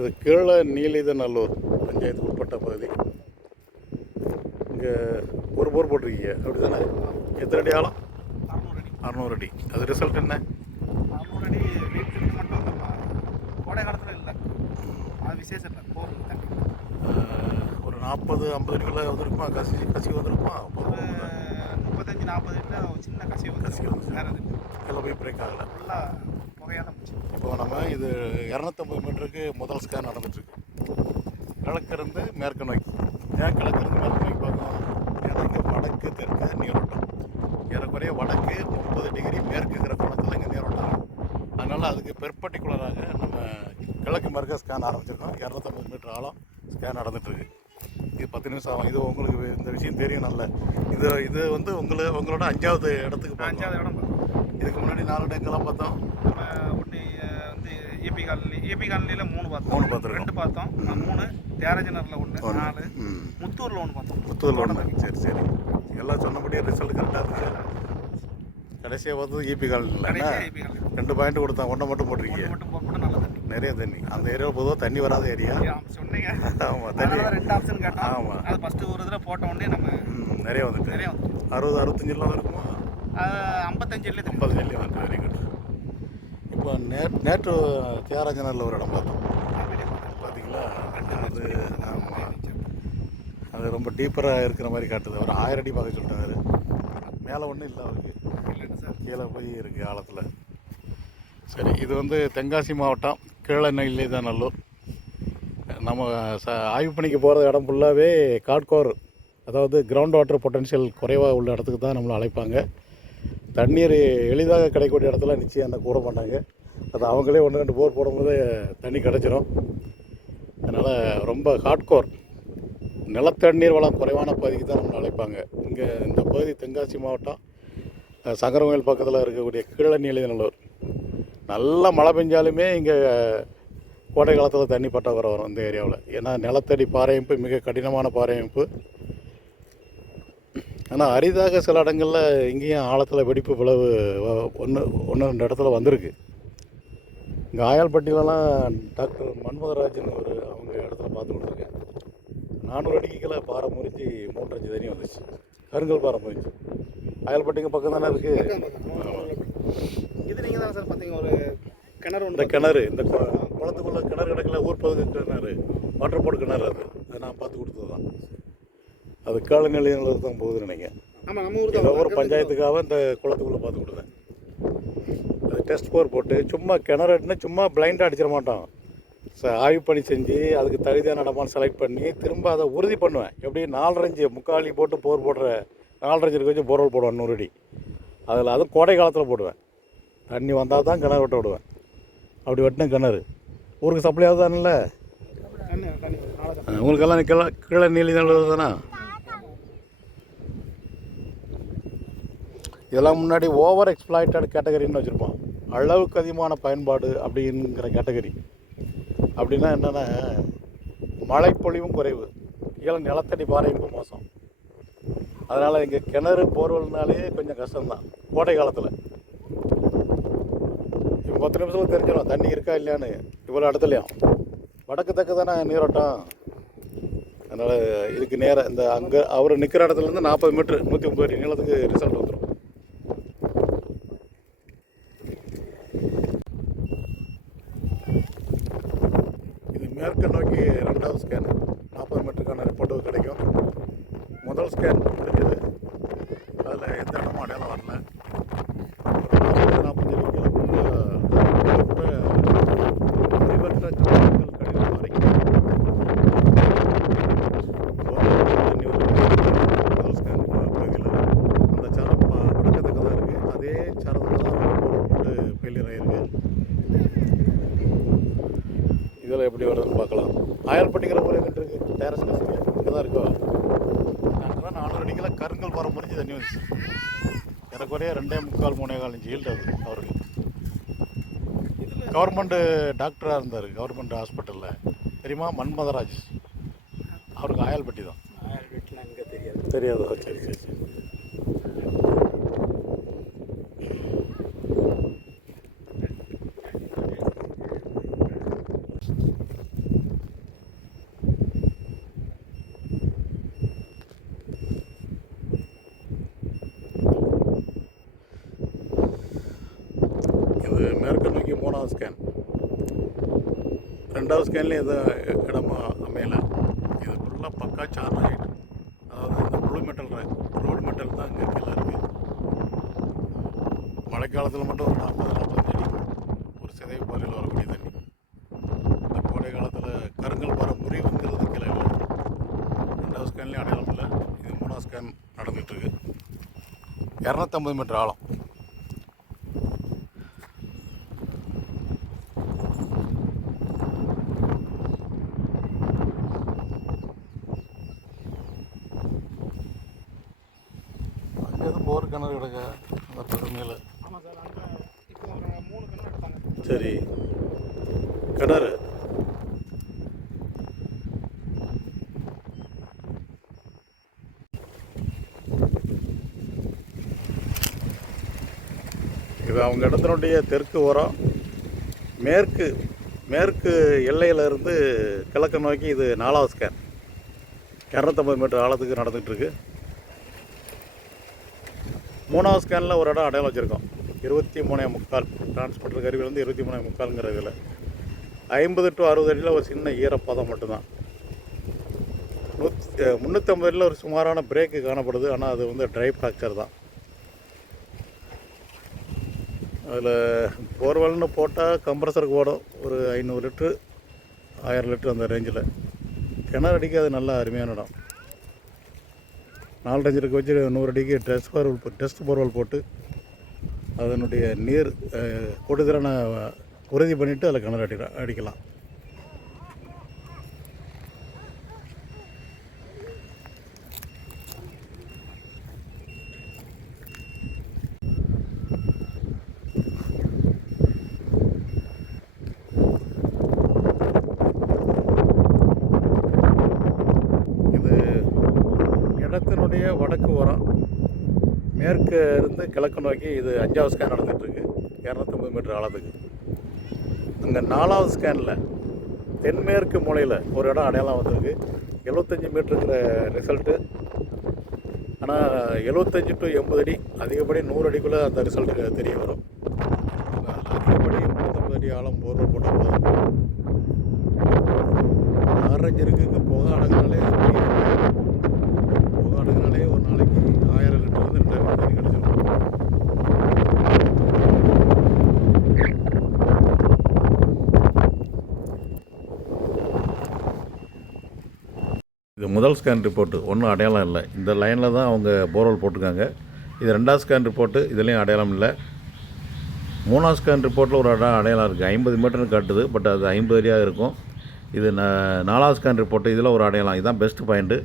இது கீழே நீலிதநல்லூர் பஞ்சாயத்து உட்பட்ட பகுதி. இங்கே ஒரு போர் போட்டிருக்கீங்க. அப்படி தானே எத்தனை அடி ஆழம்? அடி அறநூறு அடி. அது ரிசல்ட் என்ன? அறநூறு அடி வீட்டுக்கு மட்டும் கோடை காலத்தில் இல்லை அது விசேஷம் இல்லை போர் ஒரு நாற்பது ஐம்பது அடிக்குள்ளே வந்திருக்குமா? கசி கசி வந்திருக்குமா? ஒரு நாற்பது ஒரு சின்ன கசிவு வந்து கசிவு. வேறு எல்லாம் போய் பிரேக் ஆகலை. ஃபுல்லாக போச்சு இப்போ நம்ம இது இரநூத்தம்பது மீட்டருக்கு முதல் ஸ்கேன் நடந்துட்டுருக்கு. கிழக்கிருந்து மேற்கு நோக்கி. ஏன் கிழக்கிருந்து மேற்கு நோக்கி பார்க்கணும் இங்கே வடக்கு தெற்கு நீரோட்டம். ஏறக்குறைய வடக்கு முப்பது டிகிரி மேற்குங்கிற கோணத்தில் இங்கே நீரோட்டம். அதனால் அதுக்கு பெர்பர்டிகுலராக நம்ம கிழக்கு மேற்க ஸ்கேன் ஆரம்பிச்சிருக்கோம். இரநூத்தம்பது மீட்டர் ஆழம் ஸ்கேன் நடந்துட்டுருக்கு. நிமிஷம் ஆகும். இது உங்களுக்கு இந்த விஷயம் தெரியும் நல்ல. இது இது வந்து உங்களை உங்களோட அஞ்சாவது இடத்துக்கு பார்த்தோம் அஞ்சாவது இடம் பார்த்தோம். இதுக்கு முன்னாடி நாலு இடங்கள்லாம் பார்த்தோம். ஒன்று வந்து ஏபி காலனி ஏபி காலனியில் மூணு பார்த்தோம். மூணு பார்த்துருக்கோம். ரெண்டு பார்த்தோம். மூணு. தியாகராஜனரில் ஒன்று. நாலு. முத்தூரில் ஒன்று பார்த்தோம். புத்தூரில் ஒன்று சரி சரி. எல்லாம் சொன்னபடியே ரிசல்ட் கரெக்டாக இருந்துச்சு. கடைசியாக பார்த்தது ஈபி கடைசியாக ஏபி காலனி ரெண்டு பாயிண்ட் கொடுத்தேன் ஒன்றை மட்டும் போட்டிருக்கீங்க. நிறைய தண்ணி. அந்த ஏரியாவில் பொதுவாக தண்ணி வராத ஏரியா சொன்னீங்க. ஆமாம் தண்ணி. ரெண்டு ஆப்ஷன் கேட்டோம். ஆமா. அது ஃபஸ்ட்டு ஒரு இதில் போட்ட உடனே நம்ம நிறைய வந்துட்டு. நிறைய வந்து அறுபது அறுபத்தஞ்சிலாம் இருக்குமா? ஐம்பத்தஞ்சு ஐம்பது ஜல்லி வந்து வெரி குட் இப்போ நே நேற்று தியாகராஜனரில் ஒரு இடம் பார்த்தோம். பார்த்தீங்களா அது ஆமாம் அது ரொம்ப டீப்பராக இருக்கிற மாதிரி காட்டுது. ஒரு ஆயிரம் அடி பார்க்க சொல்லிட்டாரு. மேலே ஒன்றும் இல்லை அவருக்கு. கீழே போய் இருக்குது ஆழத்தில். சரி இது வந்து தென்காசி மாவட்டம் கீழநெல்லி தான் நல்லூர் நம்ம ச ஆய்வு பணிக்கு போகிற இடம் ஃபுல்லாகவே காட்கோர் அதாவது கிரவுண்ட் வாட்டர் பொட்டன்ஷியல் குறைவாக உள்ள இடத்துக்கு தான் நம்மளை அழைப்பாங்க. தண்ணீர் எளிதாக கிடைக்கக்கூடிய இடத்துல நிச்சயம் என்ன கூட மாட்டாங்க. அது அவங்களே ஒன்று ரெண்டு போர் போடும்போது தண்ணி கிடச்சிரும். அதனால் ரொம்ப ஹார்ட்கோர் நிலத்தண்ணீர் வளம் குறைவான பகுதிக்கு தான் நம்மளை அழைப்பாங்க. இங்கே இந்த பகுதி தென்காசி மாவட்டம் சங்கரங்கோயில் பக்கத்தில் இருக்கக்கூடிய கீழநீலிநல்லூர் நல்லா மழை பெஞ்சாலுமே இங்கே கோடை காலத்தில் தண்ணி பற்றாக்குறை வரும் இந்த ஏரியாவில். ஏன்னா நிலத்தடி பாறையமைப்பு மிக கடினமான பாறையமைப்பு. ஆனால் அரிதாக சில இடங்களில் இங்கேயும் ஆழத்தில் வெடிப்பு பிளவு ஒன்று ஒன்று ரெண்டு இடத்துல வந்திருக்கு. இங்கே ஆயால்பட்டியிலலாம் டாக்டர் மன்மதராஜன் ஒரு அவங்க இடத்துல பார்த்து கொடுத்துருக்கேன் நானூறு அடிக்கு கீழே பாறை முறிஞ்சு மூன்றஞ்சு தண்ணி வந்துச்சு. கருங்கல் பாறை முறிஞ்சு. ஆயால்பட்டிங்க பக்கம் தானே இருக்குது இது நீங்கள் தான் சார் பார்த்தீங்க ஒரு கிணறு இந்த கிணறு இந்த குளத்துக்குள்ள கிணறு கிடக்கல ஊர் பகுதி கிணறு வாட்டர் போர்டு கிணறு அது. அது நான் பார்த்து கொடுத்தது தான் அது காலநிலையில் தான் போகுதுன்னு நினைக்கிறேன். ஆமாம் நம்ம ஊர் ஒரு பஞ்சாயத்துக்காக இந்த குளத்துக்குள்ளே பார்த்து கொடுத்தேன். அது டெஸ்ட் போர் போட்டு சும்மா கிணறு அடினா சும்மா பிளைண்டாக அடிச்சிட மாட்டோம். ச- ஆய்வு பணி செஞ்சு அதுக்கு தகுதியான இடமான்னு செலக்ட் பண்ணி திரும்ப அதை உறுதி பண்ணுவேன். எப்படி நாலரஞ்சு முக்காலி போட்டு போர் போடுற நாலரை இருக்க வச்சு போர்வெல் போடுவேன் நூறு அடி. அதில் அதுவும் கோடை காலத்தில் போடுவேன். தண்ணி வந்தால் தான் கிணறு வெட்ட விடுவேன். அப்படி வெட்டின கிணறு. ஊருக்கு சப்ளை தான் இல்லை? உங்களுக்கெல்லாம் கீழே கீழே நீலி நல்லது தானே? இதெல்லாம் முன்னாடி ஓவர் எக்ஸ்ப்ளாய்டட் கேட்டகரின்னு வச்சுருப்போம். அளவுக்கு அதிகமான பயன்பாடு அப்படிங்கிற கேட்டகரி அப்படின்னா என்னென்னா மழைப்பொழிவும் குறைவு. கீழே நிலத்தடி பாறையும் மோசம். அதனால் இங்கே கிணறு போர்வெல்னாலே கொஞ்சம் கஷ்டம்தான் கோடை காலத்தில். இப்போ பத்து நிமிஷத்தில் தெரிஞ்சிடும் தண்ணி இருக்கா இல்லையான்னு. இவ்வளோ இடத்துலையும். வடக்கு தக்கு தானே நீரோட்டம். அதனால் இதுக்கு நேராக இந்த அங்கே அவர் நிற்கிற இடத்துலேருந்து நாற்பது மீட்ரு நூற்றி முப்பது அடி நீளத்துக்கு ரிசல்ட் வந்துடும் இது மேற்கு நோக்கி ரெண்டாவது ஸ்கேன் நாற்பது மீட்டருக்கான ரிப்போர்ட்டு கிடைக்கும். முதல் ஸ்கேன் முடிஞ்சது அதில் எந்த இடமும் அடையாளம் வரல ஒரு நாற்பது நாற்பத்தஞ்சு அறிவற்ற ஜோதிகள் கடிதம் மாறி முதல் ஸ்கேன் பகுதியில் அந்த சரம் ப- வடக்கத்துக்கு தான் இருக்குது அதே சரத்தில் தான் போட்டு ஃபெயிலியர் ஆகிருக்கு இதில் எப்படி வருதுன்னு பார்க்கலாம். ஆயர்பட்டிங்கிற எங்கிட்ட இருக்குது டேரஸ் கசிங்க இங்கே தான் இருக்கோ தான் நானூறு அடிக்கெல்லாம் கருங்கல் மரம் முடிஞ்சு தண்ணி வந்துச்சு. எனக்குறைய ரெண்டே முக்கால் மூணே கால் இன்ச்சு ஈல்டு அது அவருக்கு. கவர்மெண்ட்டு டாக்டராக இருந்தார். கவர்மெண்ட் ஹாஸ்பிட்டலில் தெரியுமா? மன்மதராஜ். அவருக்கு ஆயால்பட்டி தான். வீட்டில் அங்கே தெரியாது. தெரியாதோ. சரி சரி சரி ஸ்கேன் ரெண்டாவது ஸ்கேன்லேயும் எதுவும் இடமா அமையலை. இது ஃபுல்லாக பக்கா சார்ஜ் ஆகிட்டு அதாவது இந்த ப்ளூ மெட்டல் ரோடு மெட்டல் தான் இங்கே கீழே இருக்குது மழைக்காலத்தில் மட்டும் ஒரு நாற்பது நாற்பத்தஞ்சு அடி ஒரு சிதைவு பாறையில் வரக்கூடிய தண்ணி. இந்த கோடை காலத்தில் கருங்கல் பாறை முறிவுங்கிறது கீழே இல்லை. ரெண்டாவது ஸ்கேன்லேயும் அடையாளம் இல்லை. இது மூணாவது ஸ்கேன் நடந்துகிட்ருக்கு இரநூத்தம்பது மீட்டர் ஆழம் அங்கே எதுவும் போர் கிணறு கிடக்க அந்த பெருமையில். சரி. கிணறு. இது அவங்க இடத்தினுடைய தெற்கு ஓரம். மேற்கு மேற்கு எல்லையிலிருந்து கிழக்கு நோக்கி இது நாலாவது ஸ்கேன் இரநூத்தம்பது மீட்டர் ஆழத்துக்கு நடந்துகிட்ருக்கு மூணாவது ஸ்கேனில் ஒரு இடம் அடையாளம் வச்சுருக்கோம். இருபத்தி மூணே முக்கால். டிரான்ஸ்போர்ட்டர் கருவிலேருந்து இருபத்தி மூணே முக்கால்ங்கிற இதில். ஐம்பது டு அறுபது அடியில் ஒரு சின்ன ஈரப்பதம் மட்டும்தான். நூத் முந்நூற்றம்பது அடியில் ஒரு சுமாரான பிரேக்கு காணப்படுது. ஆனால் அது வந்து ட்ரை ஃப்ராக்சர் தான். அதில் போர்வெல்னு போட்டால் கம்ப்ரஸருக்கு ஓடும். ஒரு ஐநூறு லிட்ரு ஆயிரம் லிட்ரு அந்த ரேஞ்சில் கிணறு அடிக்க அது நல்ல அருமையான இடம். நாலு வச்சு நூறு அடிக்கு டெஸ்ட் போர்வல் டெஸ்ட் போர்வல் போட்டு அதனுடைய நீர் அஹ், கொடுதிறனை உறுதி பண்ணிவிட்டு அதில் கிணறு அடி அடிக்கலாம் இது இடத்தினுடைய வடக்கு ஓரம் மேற்கு இருந்து கிழக்கு நோக்கி இது அஞ்சாவது ஸ்கேன் நடந்துகிட்ருக்கு. இரநூத்தம்பது மீட்டர் ஆழத்துக்கு. அங்கே நாலாவது ஸ்கேனில் தென்மேற்கு மூலையில் ஒரு இடம் அடையாளம் வந்திருக்கு. எழுபத்தஞ்சி மீட்டருங்கிற ரிசல்ட்டு ஆனால் எழுபத்தஞ்சி டு எண்பது அடி அதிகப்படி நூறு அடிக்குள்ளே அந்த ரிசல்ட்டு தெரிய வரும். அதிகப்படி முந்நூற்றம்பது அடி ஆழம் போர்வை போட்டால் போதும். ஆரஞ்சு இருக்குங்க போக அடங்கினாலே அது பெரிய புகை அடங்கினாலே ஒரு நாளைக்கு ஆயிரம் லிட்டர்லேருந்து ரெண்டாயிரம் தண்ணி கிடச்சிடும் இது முதல் ஸ்கேன் ரிப்போர்ட்டு ஒன்றும் அடையாளம் இல்லை. இந்த லைனில் தான் அவங்க போர்வெல் போட்டிருக்காங்க. இது ரெண்டாவது ஸ்கேன் ரிப்போர்ட்டு இதுலேயும் அடையாளம் இல்லை. மூணாவது ஸ்கேன் ரிப்போர்ட்டில் ஒரு அடையாளம் அடையாளம் இருக்குது ஐம்பது மீட்டர்னு காட்டுது பட் அது ஐம்பது அடியாக இருக்கும். இது ந நாலாவது ஸ்கேன் ரிப்போர்ட்டு இதில் ஒரு அடையாளம். இதுதான் பெஸ்ட் பாயிண்ட்டு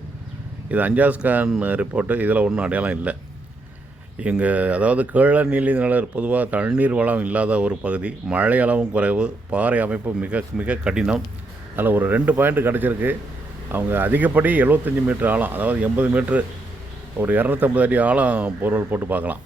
இது அஞ்சாவது ஸ்கேன் ரிப்போர்ட்டு இதில் ஒன்றும் அடையாளம் இல்லை. இங்கே அதாவது கீழ நீலி பொதுவாக தண்ணீர் வளம் இல்லாத ஒரு பகுதி. மழை அளவும் குறைவு. பாறை அமைப்பு மிக மிக கடினம். அதில் ஒரு ரெண்டு பாயிண்ட் கிடச்சிருக்கு. அவங்க அதிகப்படி எழுபத்தஞ்சி மீட்டர் ஆழம் அதாவது எண்பது மீட்ரு ஒரு இரநூத்தம்பது அடி ஆழம் பொருள் போட்டு பார்க்கலாம்.